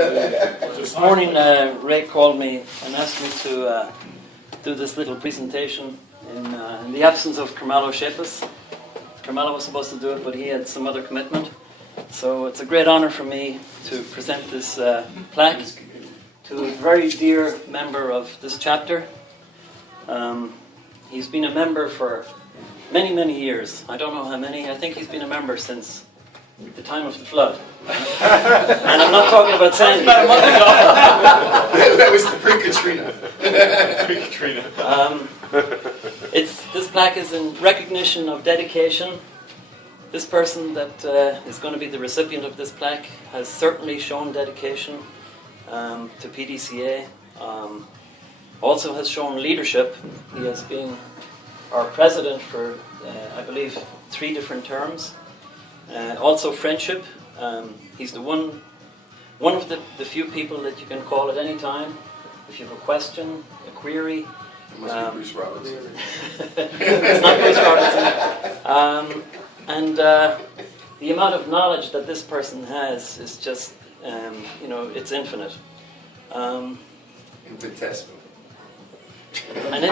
This morning Ray called me and asked me to do this little presentation in the absence of Carmelo Shapus. Carmelo was supposed to do it, but he had some other commitment. So it's a great honour for me to present this plaque to a very dear member of this chapter. He's been a member for many, many years. I don't know how many. I think he's been a member since the time of the flood. And I'm not talking about Sandy. About a month ago. That was the pre-Katrina. This plaque is in recognition of dedication. This person that is going to be the recipient of this plaque has certainly shown dedication to PDCA. Also has shown leadership. He has been our president for, I believe, 3 different terms. Also friendship. He's the one of the few people that you can call at any time if you have a question, a query. It must be Bruce Robinson. It's not Bruce Robinson. And the amount of knowledge that this person has is just, it's infinite. Infinitesimal. And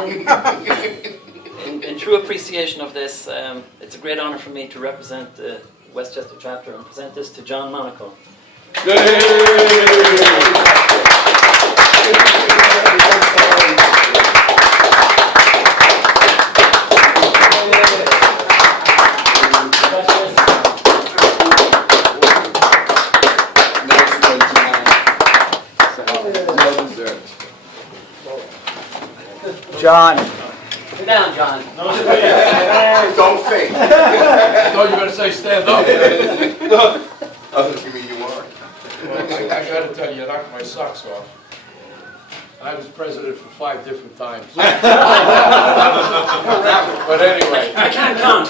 in true appreciation of this, it's a great honour for me to represent the Westchester chapter and present this to John Monaco. John. Sit down, John. Don't fake. I thought you were going to say stand up. You mean you are? Well, I got to tell you, you knocked my socks off. I was president for 5 different times. But anyway. I can't count.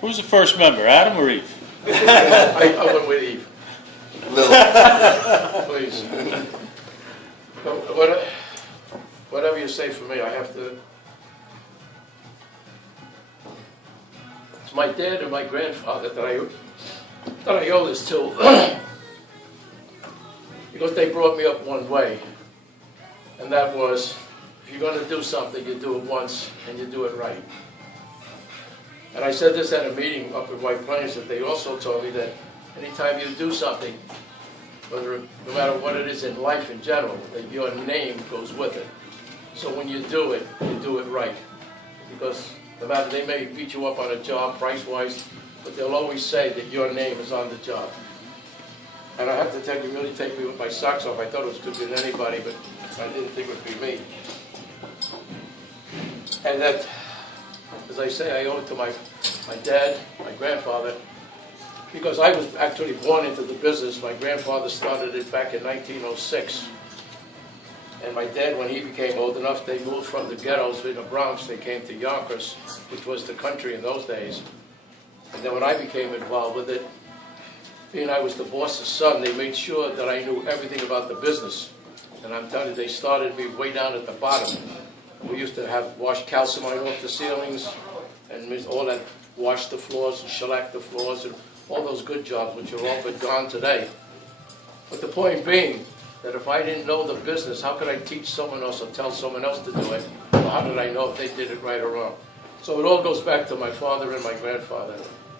Who's the first member, Adam or Eve? I went with Eve. Please. Whatever you say for me, I have to. It's my dad and my grandfather that I owe this to, because they brought me up one way, and that was, if you're going to do something, you do it once and you do it right. And I said this at a meeting up in White Plains, that they also told me that anytime you do something, no matter what it is in life in general, that your name goes with it. So when you do it right. Because no matter, they may beat you up on a job price-wise, but they'll always say that your name is on the job. And I have to tell you, really take me with my socks off. I thought it could be anybody, but I didn't think it would be me. And that, as I say, I owe it to my dad, my grandfather, because I was actually born into the business. My grandfather started it back in 1906. And my dad, when he became old enough, they moved from the ghettos in the Bronx. They came to Yonkers, which was the country in those days. And then when I became involved with it, being I was the boss's son, they made sure that I knew everything about the business. And I'm telling you, they started me way down at the bottom. We used to have wash calcimine off the ceilings, and all that, wash the floors and shellac the floors, and all those good jobs, which are all but gone today. But the point being, that if I didn't know the business, how could I teach someone else or tell someone else to do it? Or how did I know if they did it right or wrong? So it all goes back to my father and my grandfather.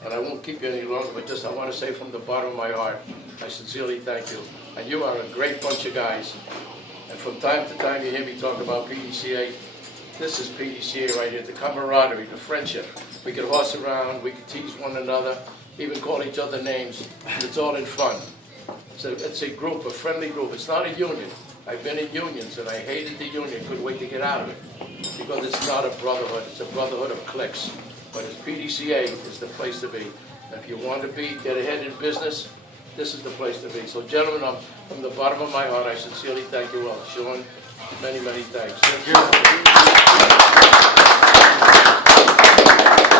And I won't keep you any longer, but just I want to say from the bottom of my heart, I sincerely thank you. And you are a great bunch of guys. And from time to time you hear me talk about PDCA. This is PDCA right here, the camaraderie, the friendship. We can horse around, we can tease one another, even call each other names. It's all in fun. It's a group, a friendly group. It's not a union. I've been in unions, and I hated the union. Couldn't wait to get out of it. Because it's not a brotherhood. It's a brotherhood of cliques. But it's PDCA is the place to be. And if you want to get ahead in business, this is the place to be. So, gentlemen, from the bottom of my heart, I sincerely thank you all. Sean, many, many thanks. Thank you.